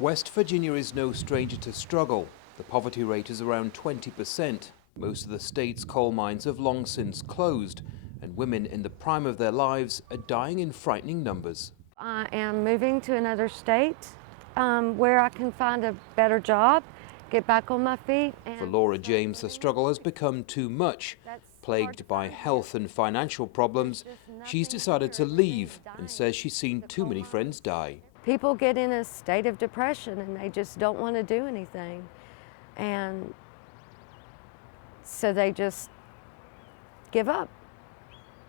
West Virginia is no stranger to struggle. The poverty rate is around 20%. Most of the state's coal mines have long since closed, and women in the prime of their lives are dying in frightening numbers. I am moving to another state where I can find a better job, get back on my feet. For Laura James, the struggle has become too much. Plagued by health and financial problems, she's decided to leave and says she's seen too many friends die. People get in a state of depression and they just don't want to do anything. And so they just give up.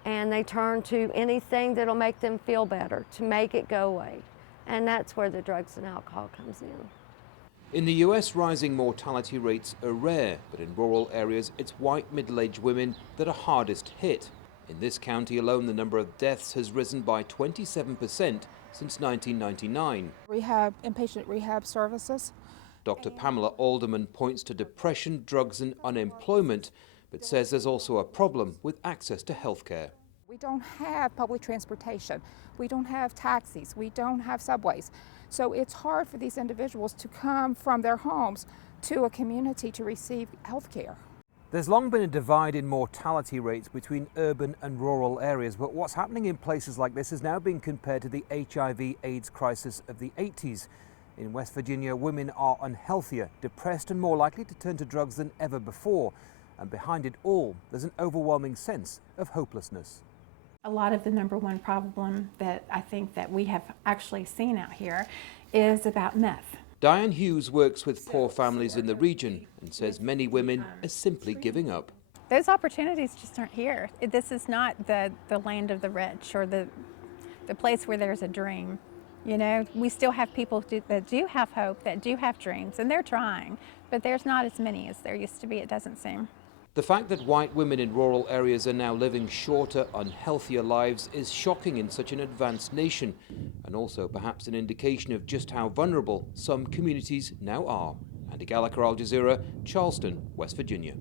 And they turn to anything that'll make them feel better, to make it go away. And that's where the drugs and alcohol comes in. In the US, rising mortality rates are rare, but in rural areas, it's white middle-aged women that are hardest hit. In this county alone, the number of deaths has risen by 27% since 1999. Inpatient rehab services. Dr. Pamela Alderman points to depression, drugs and unemployment, but says there's also a problem with access to health care. We don't have public transportation. We don't have taxis. We don't have subways. So it's hard for these individuals to come from their homes to a community to receive health care. There's long been a divide in mortality rates between urban and rural areas, but what's happening in places like this is now being compared to the HIV/AIDS crisis of the 80s. In West Virginia, women are unhealthier, depressed and more likely to turn to drugs than ever before. And behind it all, there's an overwhelming sense of hopelessness. A lot of the number one problem that I think that we have actually seen out here is about meth. Diane Hughes works with poor families in the region and says many women are simply giving up. Those opportunities just aren't here. This is not the land of the rich or the place where there's a dream. You know, we still have people that do have hope, that do have dreams, and they're trying, but there's not as many as there used to be, it doesn't seem. The fact that white women in rural areas are now living shorter, unhealthier lives is shocking in such an advanced nation, and also perhaps an indication of just how vulnerable some communities now are. Andy Gallagher, Al Jazeera, Charleston, West Virginia.